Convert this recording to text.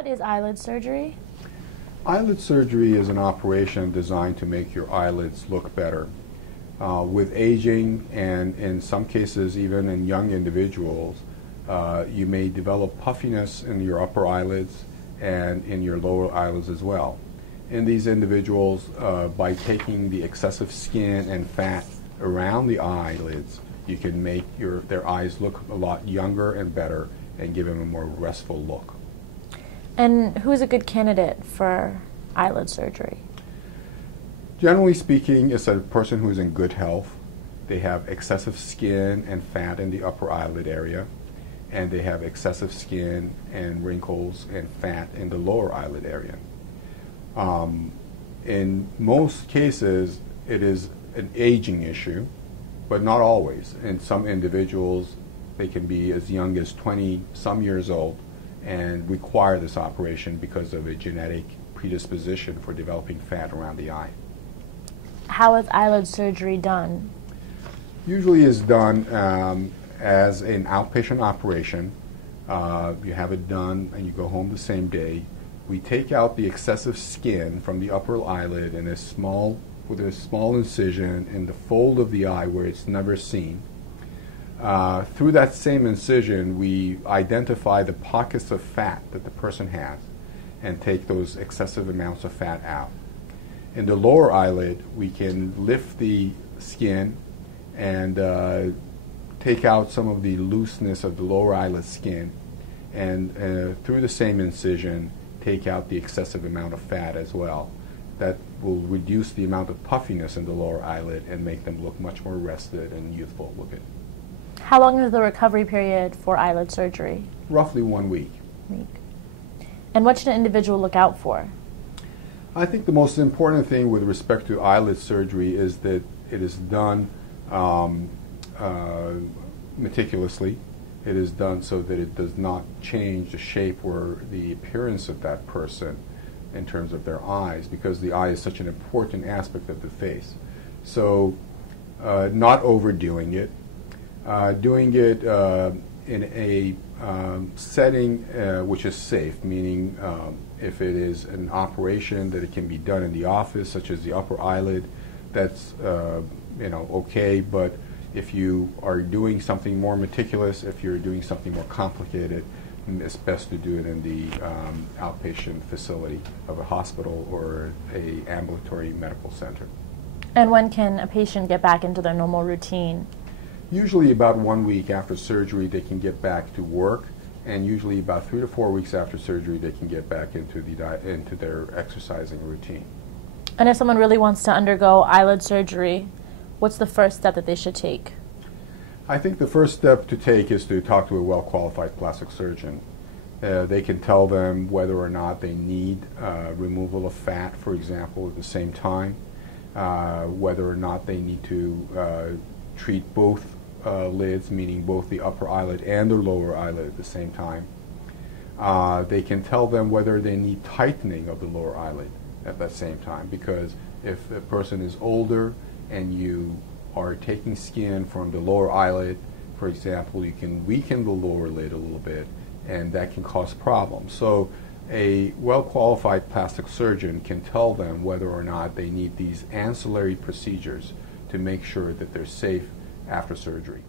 What is eyelid surgery? Eyelid surgery is an operation designed to make your eyelids look better. With aging, and in some cases even in young individuals, you may develop puffiness in your upper eyelids and in your lower eyelids as well. In these individuals, by taking the excessive skin and fat around the eyelids, you can make their eyes look a lot younger and better and give them a more restful look. And who's a good candidate for eyelid surgery? Generally speaking, it's a person who's in good health. They have excessive skin and fat in the upper eyelid area, and they have excessive skin and wrinkles and fat in the lower eyelid area. In most cases, it is an aging issue, but not always. In some individuals, they can be as young as 20-some years old and require this operation because of a genetic predisposition for developing fat around the eye. How is eyelid surgery done? Usually is done as an outpatient operation. You have it done and you go home the same day. We take out the excessive skin from the upper eyelid with a small incision in the fold of the eye where it's never seen. Through that same incision, we identify the pockets of fat that the person has and take those excessive amounts of fat out. In the lower eyelid, we can lift the skin and take out some of the looseness of the lower eyelid skin, and through the same incision, take out the excessive amount of fat as well. That will reduce the amount of puffiness in the lower eyelid and make them look much more rested and youthful looking. How long is the recovery period for eyelid surgery? Roughly 1 week. And what should an individual look out for? I think the most important thing with respect to eyelid surgery is that it is done meticulously. It is done so that it does not change the shape or the appearance of that person in terms of their eyes, because the eye is such an important aspect of the face. So not overdoing it, doing it in a setting which is safe, meaning if it is an operation that it can be done in the office, such as the upper eyelid, that's okay. But if you are doing something more meticulous, if you're doing something more complicated, it's best to do it in the outpatient facility of a hospital or a ambulatory medical center. And when can a patient get back into their normal routine? Usually about 1 week after surgery they can get back to work, and usually about 3 to 4 weeks after surgery they can get back into their exercising routine. And if someone really wants to undergo eyelid surgery, what's the first step that they should take? I think the first step to take is to talk to a well-qualified plastic surgeon. They can tell them whether or not they need removal of fat, for example, at the same time, whether or not they need to treat both lids, meaning both the upper eyelid and the lower eyelid at the same time. They can tell them whether they need tightening of the lower eyelid at that same time, because if a person is older and you are taking skin from the lower eyelid, for example, you can weaken the lower lid a little bit, and that can cause problems. So a well-qualified plastic surgeon can tell them whether or not they need these ancillary procedures to make sure that they're safe after surgery.